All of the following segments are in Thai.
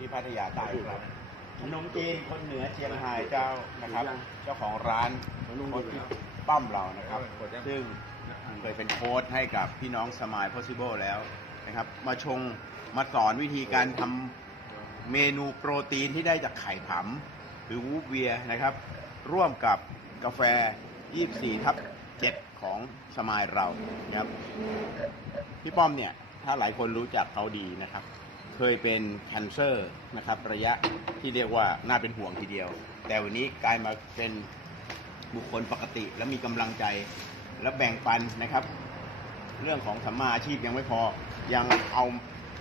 ที่พัทยาใต้ครับขนมจีนคนเหนือเชียงรายเจ้านะครับ เจ้าของร้านโค้ชที่ปั้มเรานะครับ ซึ่งเคยเป็นโค้ชให้กับพี่น้องสมาย possible แล้วนะครับ มาชงมาสอนวิธีการทำเมนูโปรตีนที่ได้จากไข่ผำหรือวูฟเวียนะครับ ร่วมกับกาแฟ 24 ทับ 7 ของสมายเรานะครับ พี่ป้อมเนี่ย ถ้าหลายคนรู้จักเขาดีนะครับ เคยเป็นแคนเซอร์นะครับ ระยะที่เรียกว่าน่าเป็นห่วงทีเดียว แต่วันนี้กลายมาเป็นบุคคลปกติ และมีกำลังใจและแบ่งปันนะครับ เรื่องของสัมมาอาชีพยังไม่พอยังเอา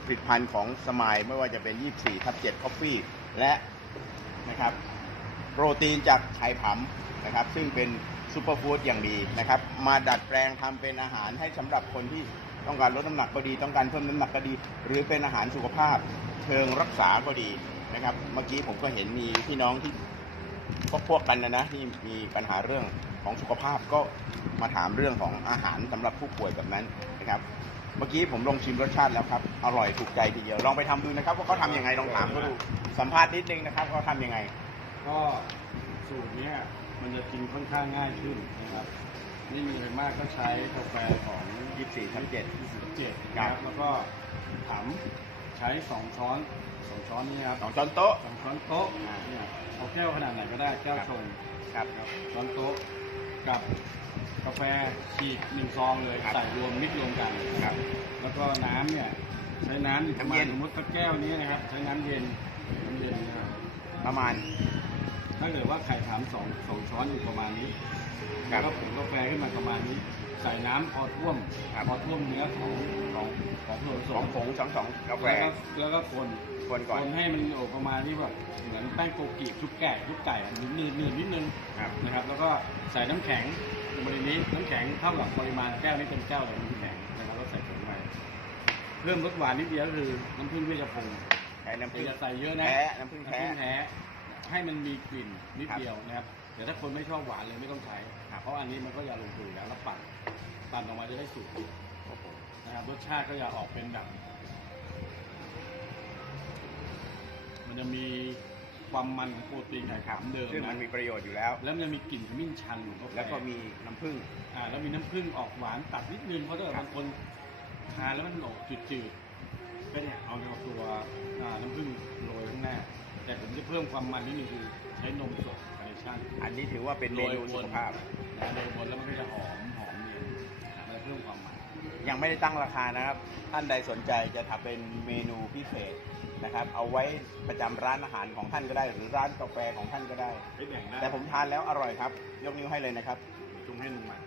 ผลิตภัณฑ์ของสมายไม่ว่าจะเป็น 24ทับ7 Coffee และนะครับโปรตีนจากไข่ผำนะครับ ซึ่งเป็นซูเปอร์ฟู้ดอย่างดีนะครับ มาดัดแปลงทำเป็นอาหารให้สำหรับคนที่ ต้องการลดน้ำหนักก็ดี ต้องการเพิ่มน้ำหนักก็ดี หรือเป็นอาหารสุขภาพเชิงรักษาก็ดีนะครับ เมื่อกี้ผมก็เห็นมีพี่น้องที่พวกพวกกันนะนะที่มีปัญหาเรื่องของสุขภาพก็มาถามเรื่องของอาหารสำหรับผู้ป่วยแบบนั้นนะครับ เมื่อกี้ผมลองชิมรสชาติแล้วครับอร่อยถูกใจทีเดียวลองไปทำดูนะครับ ว่าเขาทำยังไงลองถามเขาดูสัมภาษณ์นิดนึงนะครับเขาทำยังไง ก็สูตรเนี้ยมันจะกินค่อนข้างง่ายขึ้นนะครับ ไม่มีอะไรมากก็ใช้กาแฟของ24ทับ7 27นะครับแล้วก็ถามใช้สองช้อนสองช้อนนี้ครับสองช้อนโต๊ะสองช้อนโต๊ะเนี่ยเอาแก้วขนาดไหนก็ได้แก้วชงครับช้อนโต๊ะกับกาแฟฉีกหนึ่งซองเลยครับใส่รวมมิกรวมกันครับ แล้วก็น้ำเนี่ยใช้น้ำอยู่ประน้ำมาเย็ณนสมมติสักแก้วนี้นะครับ ใช้น้ำเย็นน้ำเย็นนะครับประมาณถ้าเกิดว่าไข่ถามสองสองช้อนอยู่ประมาณนี้ ครัแล้บวก็ผงกาแฟขึ้นมาประมาณนี้ ใส่น้ำพอท่วมครับ พอท่วมเนื้อของของของส่วนผสสองมผงสองสองกาแฟแล้วก็แล้วก็คนคนก่อน คนให้มันโออกประมาณที่แบบเหมือนแป้งโกกิชุบแก่ชุบไก่อะนิดนิดนิดนิดนึงครับ นะครับ แล้วก็ใส่น้ำแข็งลงไปในนี้น้ำแข็งเท่ากับปริมาณแก้วนี้เป็นแก้วเลยน้ำแข็งนะครับแล้วใส่ถุงไปเพิ่มรสหวานนิดเดียวก็คือน้ำผึ้งเวชพงศ์ใช้น้ำผึ้งอย่าใส่เยอะนะ แท้น้ำผึ้งน้ำแท้ ผึ้งแท้ให้มันมีกลิ่นนิดครับ เดียวนะครับ แต่ถ้าคนไม่ชอบหวานเลยไม่ต้องใช้เพราะอันนี้มันก็อย่าลงทุนอยู่แล้วแล้วปั่นปั่นออกมาจะได้สูตรนะครับรสชาติก็จะออกเป็นแบบมันจะมีความมันของโปรตีนไข่ขามเดิมซึ่งมันะนมีประโยชน์อยู่แล้ว แล้วมันจะมีกลิ่นขมิ้นชันของกาแฟแล้วก็มีน้ำผึ้งอ่า แล้วมีน้ำผึ้งออกหวานตัดนิดนึงเพราะถ้าเกิดครับบางคนทานแล้วมันออกจืดๆก็เนี่ยเอาตัวอ่าน้ำผึ้งโรยข้างหน้า แต่ผมจะเพิ่มความมันนิดนึงคือใช้นมสด คาร์เนชั่นอันนี้ถือว่าเป็นเมนูสุขภาพนะโรยบนแล้วมันก็จะหอมหอมเย็นมันจะเพิ่มความมันยังไม่ได้ตั้งราคานะครับ ท่านใดสนใจจะทำเป็นเมนูพิเศษนะครับ เอาไว้ประจำร้านอาหารของท่านก็ได้ หรือร้านกาแฟของท่านก็ได้ไปแบ่งได้แต่ผมทานแล้วอร่อยครับ ยกนิ้วให้เลยนะครับจุงให้หนึ่งมาค